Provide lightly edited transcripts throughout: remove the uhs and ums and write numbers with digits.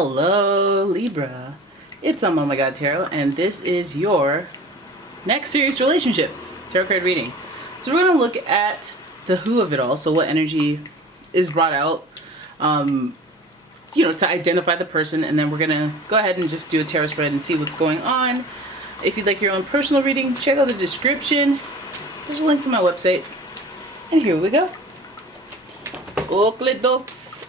Hello, Libra. It's umomgtarot, and this is your next serious relationship tarot card reading. So we're going to look at the who of it all, so what energy is brought out, to identify the person, and then we're going to go ahead and just do a tarot spread and see what's going on. If you'd like your own personal reading, check out the description. There's a link to my website. And here we go. Okla-dokes.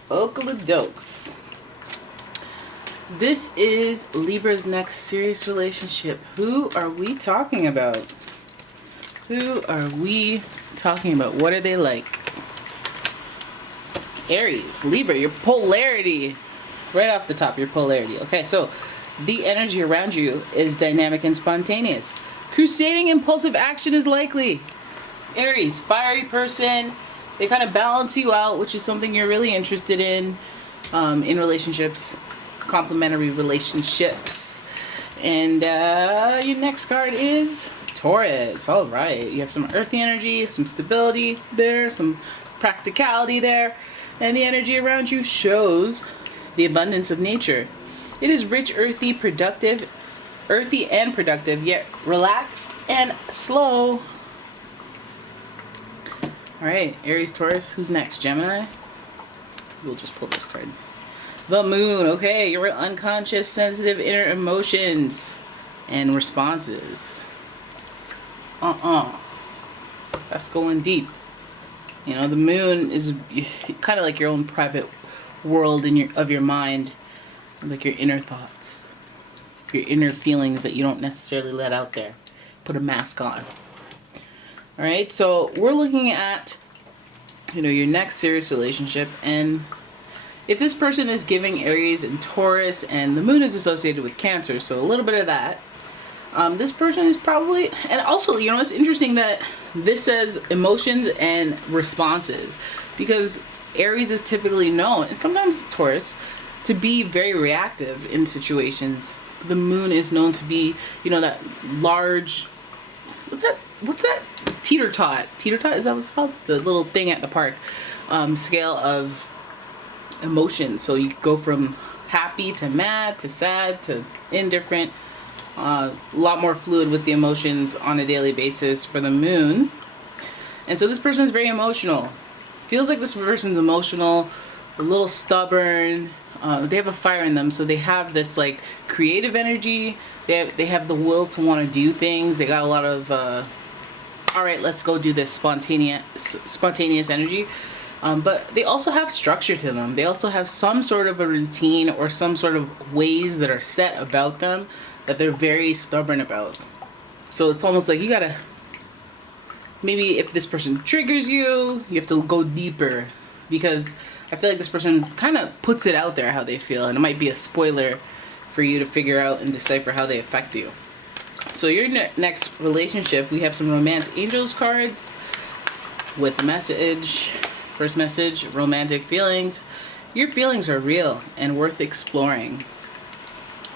This is Libra's next serious relationship. Who are we talking about? Who are we talking about? What are they like? Aries, Libra, your polarity. Right off the top, your polarity. Okay, so the energy around you is dynamic and spontaneous. Crusading impulsive action is likely. Aries, fiery person. They kind of balance you out, which is something you're really interested in relationships. Complementary relationships. And your next card is Taurus. All right, you have some earthy energy, some stability there, some practicality there, and the energy around you shows the abundance of nature. It is rich, earthy and productive, yet relaxed and slow. All right, Aries, Taurus. Who's next? Gemini. We'll just pull this card. The moon. Okay, your unconscious, sensitive inner emotions and responses. That's going deep. You know, the moon is kind of like your own private world of your mind, like your inner thoughts, your inner feelings that you don't necessarily let out there. Put a mask on. All right, so we're looking at, your next serious relationship, and if this person is giving Aries and Taurus, and the moon is associated with Cancer, so a little bit of that, this person is probably, and also, it's interesting that this says emotions and responses, because Aries is typically known, and sometimes Taurus, to be very reactive in situations. The moon is known to be, that large, what's that? Teeter-tot, is that what it's called? The little thing at the park, scale of emotions. So you go from happy to mad to sad to indifferent. A lot more fluid with the emotions on a daily basis for the moon. And so this person is very emotional. Feels like this person's emotional, a little stubborn. They have a fire in them, so they have this like creative energy. They have the will to want to do things. They got a lot of all right, let's go do this spontaneous energy. But they also have structure to them. They also have some sort of a routine or some sort of ways that are set about them that they're very stubborn about. So it's almost like you gotta, maybe if this person triggers you, you have to go deeper, because I feel like this person kind of puts it out there how they feel, and it might be a spoiler for you to figure out and decipher how they affect you. So your next relationship, we have some Romance Angels card with a message. First message, romantic feelings. Your feelings are real and worth exploring.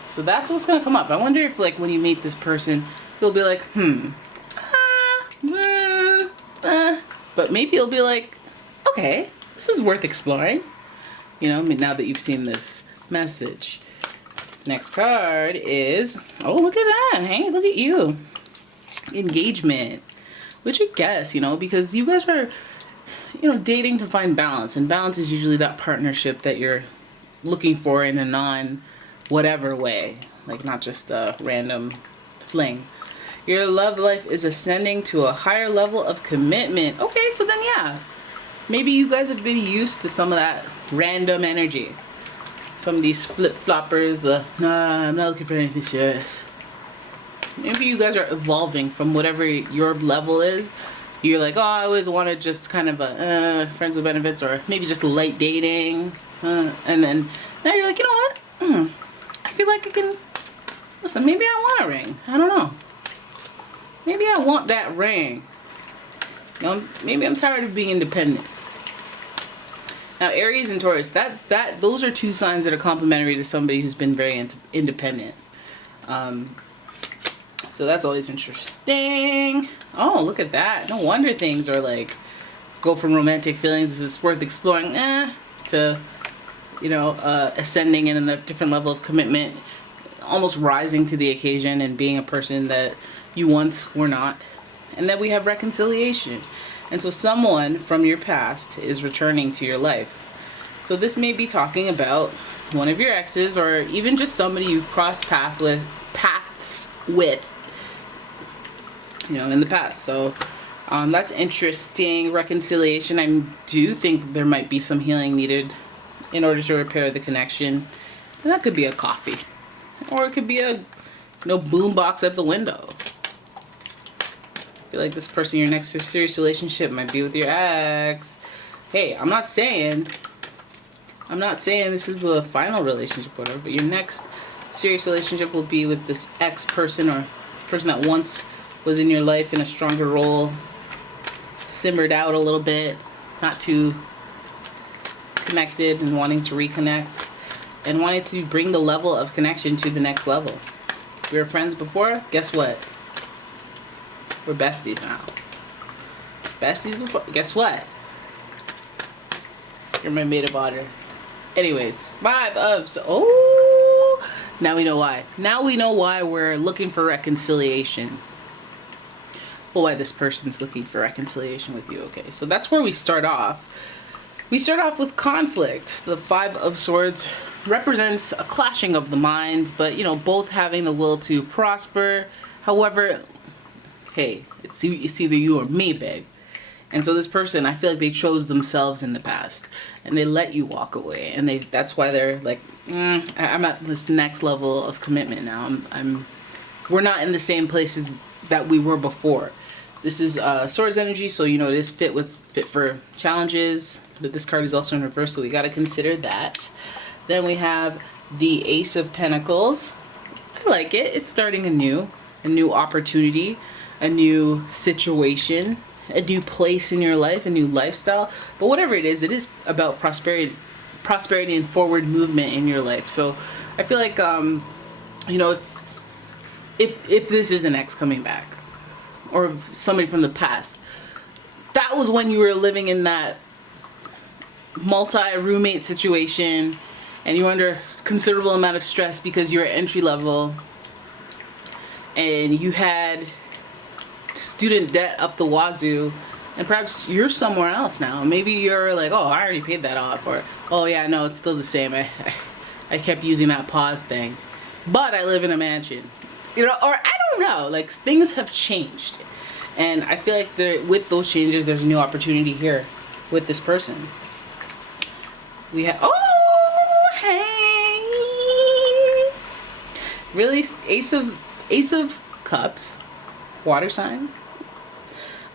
So that's what's going to come up. I wonder if, like, when you meet this person, you'll be like, but maybe you'll be like, okay, this is worth exploring. Now that you've seen this message. Next card is, oh, look at that. Hey, look at you. Engagement. Which I guess, because you guys are, dating to find balance. And balance is usually that partnership that you're looking for in a non-whatever way. Like, not just a random fling. Your love life is ascending to a higher level of commitment. Okay, so then, yeah. Maybe you guys have been used to some of that random energy. Some of these flip-floppers, I'm not looking for anything serious. Maybe you guys are evolving from whatever your level is. You're like, oh, I always wanted just kind of a friends with benefits, or maybe just light dating. And then now you're like, you know what? I feel like I can, listen, maybe I want a ring. I don't know. Maybe I want that ring. Maybe I'm tired of being independent. Now, Aries and Taurus, those are two signs that are complementary to somebody who's been very independent. So that's always interesting. Oh, look at that. No wonder things are like, go from romantic feelings, is this worth exploring, to ascending in a different level of commitment, almost rising to the occasion and being a person that you once were not. And then we have reconciliation. And so paths from your past is returning to your life. So this may be talking about one of your exes, or even just somebody you've crossed paths with, in the past. So that's interesting. Reconciliation. I do think there might be some healing needed in order to repair the connection. And that could be a coffee. Or it could be a boom box at the window. I feel like this person in your next serious relationship might be with your ex. Hey, I'm not saying this is the final relationship or whatever, but your next serious relationship will be with this ex person, or this person that once was in your life in a stronger role, simmered out a little bit, not too connected, and wanting to reconnect, and wanting to bring the level of connection to the next level. We were friends before, guess what? We're besties now. Besties before, guess what? You're my maid of honor. Anyways, now we know why. Now we know why we're looking for reconciliation. Well, why this person's looking for reconciliation with you. Okay, so that's where we start off. We start off with conflict. The Five of Swords represents a clashing of the minds, but both having the will to prosper. However, hey, it's either you or me, babe. And so this person, I feel like they chose themselves in the past, and they let you walk away, and that's why they're like, I'm at this next level of commitment now. We're not in the same places that we were before. This is Swords energy, so it is fit for challenges. But this card is also in reverse, so we got to consider that. Then we have the Ace of Pentacles. I like it. It's starting a new opportunity, a new situation, a new place in your life, a new lifestyle. But whatever it is about prosperity and forward movement in your life. So I feel like if this is an ex coming back, or somebody from the past, that was when you were living in that multi-roommate situation, and you were under a considerable amount of stress because you were entry level, and you had student debt up the wazoo, and perhaps you're somewhere else now. Maybe you're like, oh, I already paid that off, or oh yeah, no, it's still the same. I kept using that pause thing, but I live in a mansion, or I don't know. Like, things have changed, and I feel like with those changes, there's a new opportunity here with this person. We have hey, really, Ace of Cups. Water sign.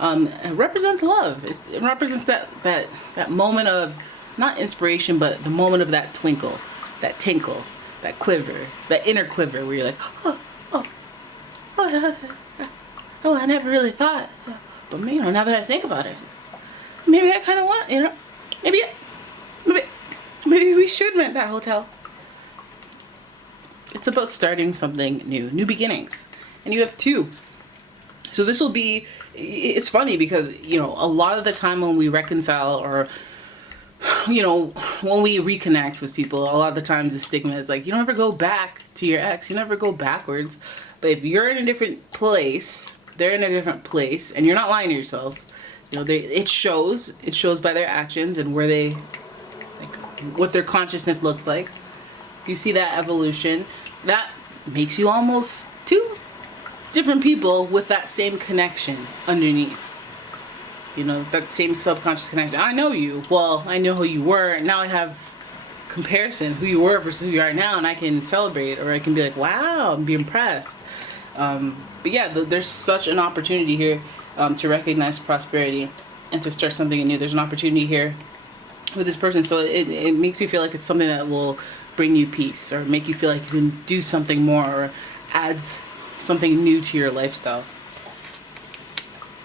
It represents love. It represents that moment of, not inspiration, but the moment of that twinkle, that tinkle, that quiver, that inner quiver where you're like, oh, I never really thought, but now that I think about it, maybe I kind of want, maybe we should rent that hotel. It's about starting something new beginnings, and you have two. So this will be, it's funny because, a lot of the time when we reconcile, or, when we reconnect with people, a lot of the time the stigma is like, you don't ever go back to your ex, you never go backwards. But if you're in a different place, they're in a different place, and you're not lying to yourself, it shows by their actions and where they, like, what their consciousness looks like. If you see that evolution, that makes you almost two different people with that same connection underneath. That same subconscious connection. I know you. Well, I know who you were. Now I have comparison, who you were versus who you are now, and I can celebrate, or I can be like, wow, and be impressed. But yeah, there's such an opportunity here to recognize prosperity and to start something new. There's an opportunity here with this person. So it makes me feel like it's something that will bring you peace, or make you feel like you can do something more, or adds something new to your lifestyle,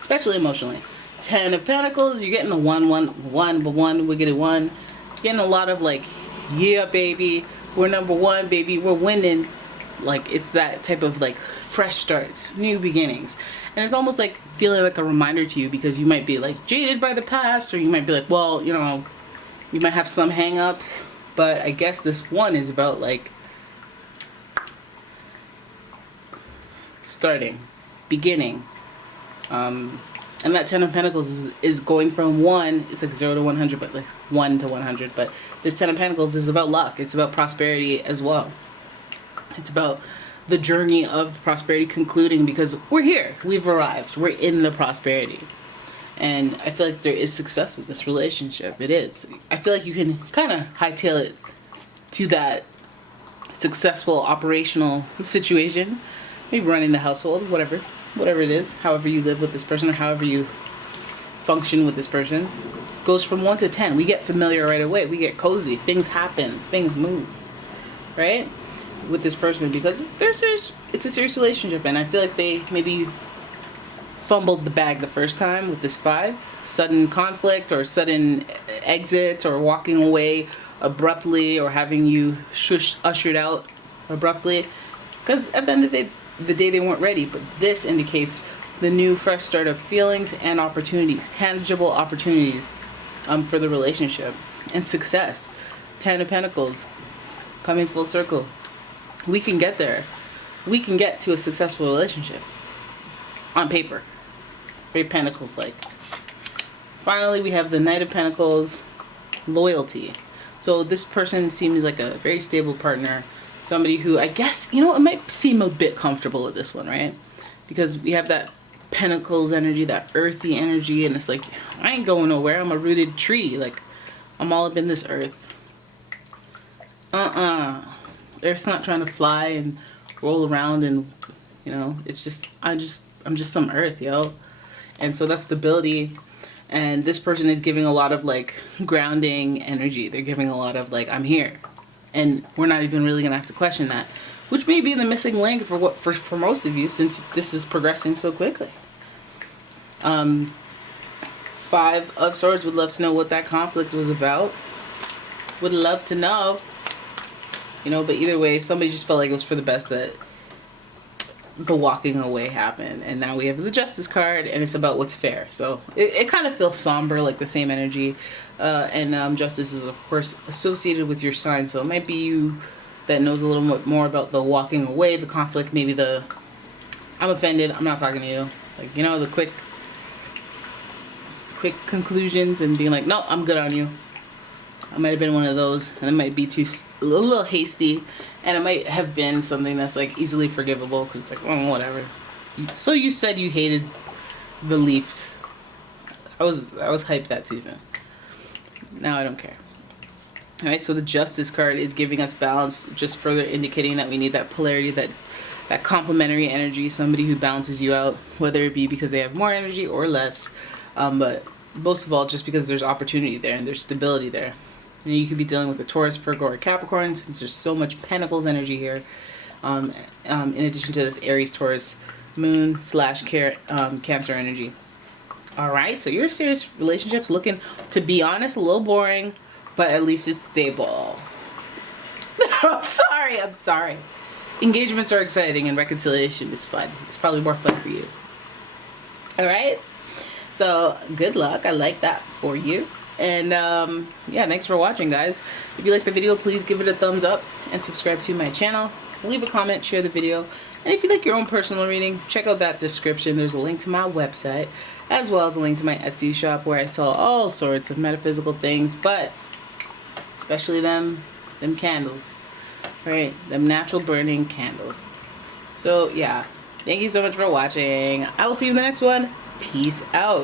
especially emotionally. 10 of Pentacles, you're getting the one, we get a one. You're getting a lot of like, yeah, baby, we're number one, baby, we're winning. Like, it's that type of like fresh starts, new beginnings. And it's almost like feeling like a reminder to you, because you might be like jaded by the past, or you might be like, well, you might have some hang-ups But I guess this one is about like starting, beginning. And that 10 of Pentacles is going from 1, it's like 0 to 100, but like 1 to 100. But this 10 of Pentacles is about luck. It's about prosperity as well. It's about the journey of prosperity concluding, because we're here. We've arrived. We're in the prosperity. And I feel like there is success with this relationship. It is. I feel like you can kind of hightail it to that successful operational situation. Maybe running the household, whatever it is, however you live with this person or however you function with this person. Goes from 1 to 10. We get familiar right away. We get cozy. Things happen. Things move. Right? With this person, because it's a serious relationship, and I feel like they maybe fumbled the bag the first time with this 5. Sudden conflict or sudden exit or walking away abruptly or having you ushered out abruptly. Because at the end of the day they weren't ready. But this indicates the new fresh start of feelings and opportunities. Tangible opportunities for the relationship. And success. 10 of Pentacles. Coming full circle. We can get there. We can get to a successful relationship. On paper. Very Pentacles-like. Finally, we have the Knight of Pentacles. Loyalty. So this person seems like a very stable partner. Somebody who, I guess, you know, it might seem a bit comfortable with this one, right? Because we have that Pentacles energy, that earthy energy, and it's like, I ain't going nowhere. I'm a rooted tree. Like, I'm all up in this earth. Earth's not trying to fly and roll around and, you know, it's just, I'm just some earth, yo. And so that's stability. And this person is giving a lot of like grounding energy. They're giving a lot of like, I'm here. And we're not even really gonna have to question that. Which may be the missing link for most of you, since this is progressing so quickly. 5 of Swords, would love to know what that conflict was about. Would love to know. You know, but either way, somebody just felt like it was for the best that the walking away happened. And now we have the Justice card, and it's about what's fair. So it kind of feels somber, like the same energy. And Justice is, of course, associated with your sign. So it might be you that knows a little bit more about the walking away, the conflict, maybe the, I'm offended, I'm not talking to you. Like, you know, the quick conclusions and being like, no, I'm good on you. I might have been one of those, and it might be a little hasty, and it might have been something that's like easily forgivable, because it's like, oh, whatever. So you said you hated the Leafs. I was hyped that season. Now I don't care. All right, so the Justice card is giving us balance, just further indicating that we need that polarity, that complementary energy, somebody who balances you out, whether it be because they have more energy or less, but most of all, just because there's opportunity there and there's stability there. And you could be dealing with a Taurus, Virgo, or Capricorn, since there's so much Pentacles energy here. In addition to this Aries, Taurus, Moon / Cancer energy. Alright, so your serious relationship's looking, to be honest, a little boring, but at least it's stable. I'm sorry. Engagements are exciting and reconciliation is fun. It's probably more fun for you. Alright? So, good luck. I like that for you. And yeah, thanks for watching, guys. If you like the video, please give it a thumbs up and subscribe to my channel. Leave a comment, share the video. And if you'd like your own personal reading, check out that description. There's a link to my website, as well as a link to my Etsy shop, where I sell all sorts of metaphysical things, but especially them candles, right? Them natural burning candles. So yeah, thank you so much for watching. I will see you in the next one. Peace out.